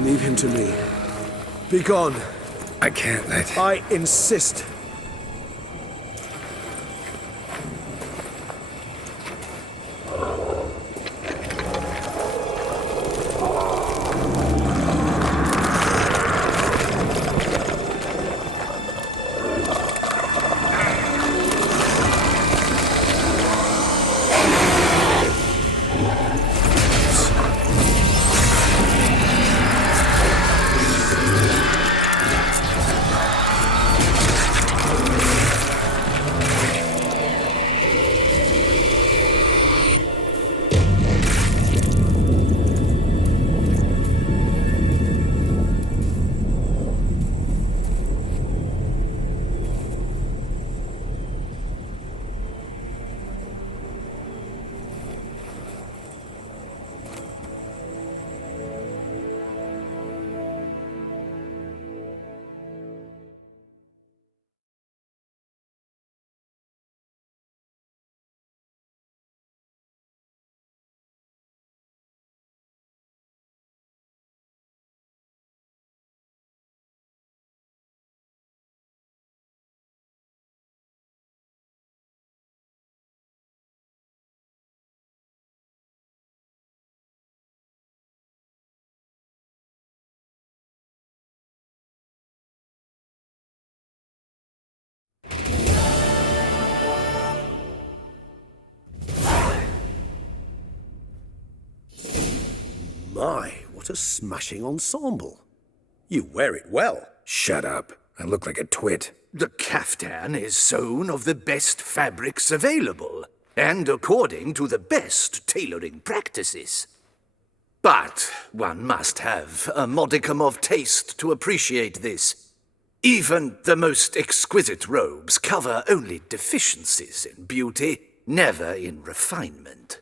Leave him to me. Be gone. I can't let... I insist. My, what a smashing ensemble. You wear it well. Shut up. I look like a twit. The caftan is sewn of the best fabrics available, and according to the best tailoring practices. But one must have a modicum of taste to appreciate this. Even the most exquisite robes cover only deficiencies in beauty, never in refinement.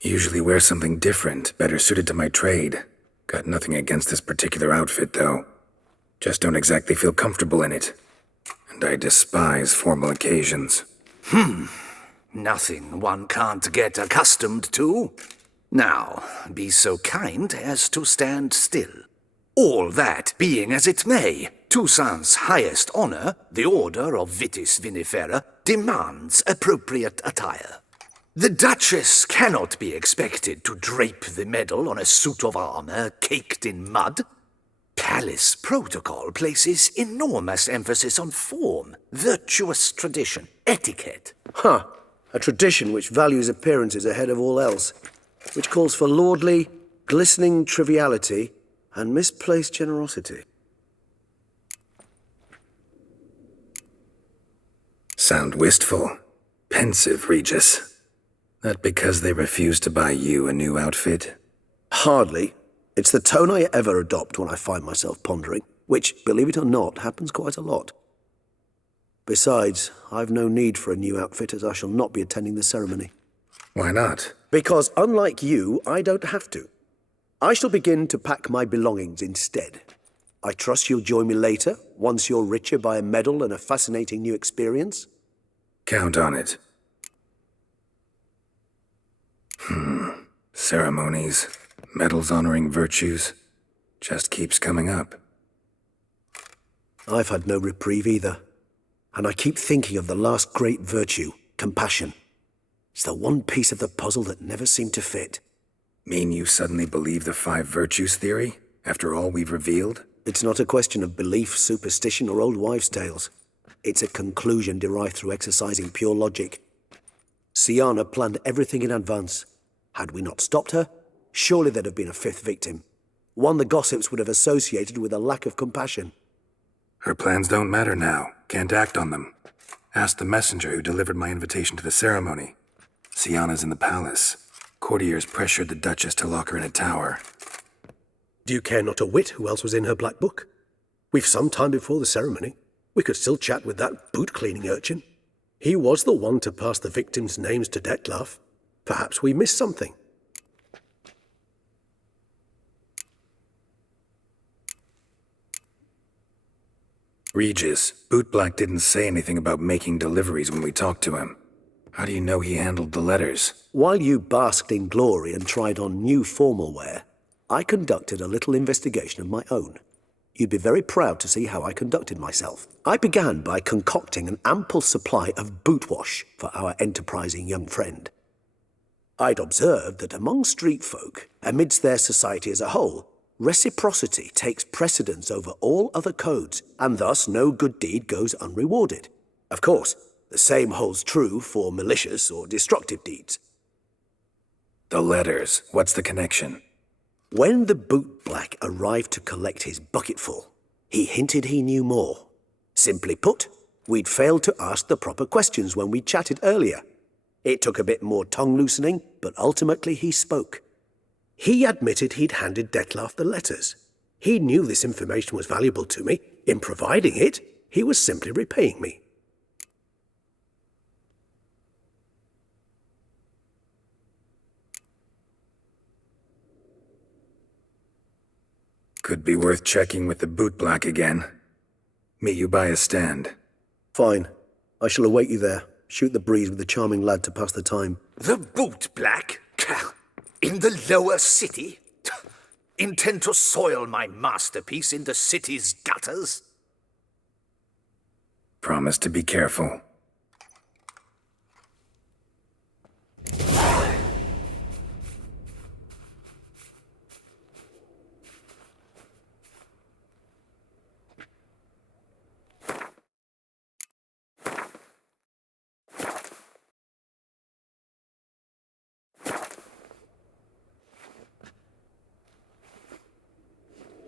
Usually wear something different, better suited to my trade. Got nothing against this particular outfit, though. Just don't exactly feel comfortable in it. And I despise formal occasions. Nothing one can't get accustomed to. Now, be so kind as to stand still. All that being as it may, Toussaint's highest honor, the Order of Vitis Vinifera, demands appropriate attire. The Duchess cannot be expected to drape the medal on a suit of armor caked in mud. Palace protocol places enormous emphasis on form, virtuous tradition, etiquette. Huh. A tradition which values appearances ahead of all else. Which calls for lordly, glistening triviality and misplaced generosity. Sound wistful. Pensive, Regis. That because they refuse to buy you a new outfit? Hardly. It's the tone I ever adopt when I find myself pondering, which, believe it or not, happens quite a lot. Besides, I've no need for a new outfit as I shall not be attending the ceremony. Why not? Because unlike you, I don't have to. I shall begin to pack my belongings instead. I trust you'll join me later, once you're richer by a medal and a fascinating new experience? Count on it. Ceremonies, medals honoring virtues, just keeps coming up. I've had no reprieve either. And I keep thinking of the last great virtue, compassion. It's the one piece of the puzzle that never seemed to fit. Mean you suddenly believe the 5 virtues theory, after all we've revealed? It's not a question of belief, superstition, or old wives' tales. It's a conclusion derived through exercising pure logic. Siana planned everything in advance. Had we not stopped her, surely there'd have been a 5th victim. One the gossips would have associated with a lack of compassion. Her plans don't matter now. Can't act on them. Ask the messenger who delivered my invitation to the ceremony. Siana's in the palace. Courtiers pressured the Duchess to lock her in a tower. Do you care not a whit who else was in her black book? We've some time before the ceremony. We could still chat with that boot-cleaning urchin. He was the one to pass the victims' names to Dettlaff. Perhaps we missed something. Regis, Bootblack didn't say anything about making deliveries when we talked to him. How do you know he handled the letters? While you basked in glory and tried on new formal wear, I conducted a little investigation of my own. You'd be very proud to see how I conducted myself. I began by concocting an ample supply of boot wash for our enterprising young friend. I'd observed that among street folk, amidst their society as a whole, reciprocity takes precedence over all other codes, and thus no good deed goes unrewarded. Of course, the same holds true for malicious or destructive deeds. The letters, what's the connection? When the bootblack arrived to collect his bucketful, he hinted he knew more. Simply put, we'd failed to ask the proper questions when we chatted earlier. It took a bit more tongue-loosening, but ultimately he spoke. He admitted he'd handed Dettlaff the letters. He knew this information was valuable to me. In providing it, he was simply repaying me. Could be worth checking with the bootblack again. Meet you by a stand. Fine. I shall await you there. Shoot the breeze with the charming lad to pass the time. The bootblack? In the lower city? Intend to soil my masterpiece in the city's gutters? Promise to be careful.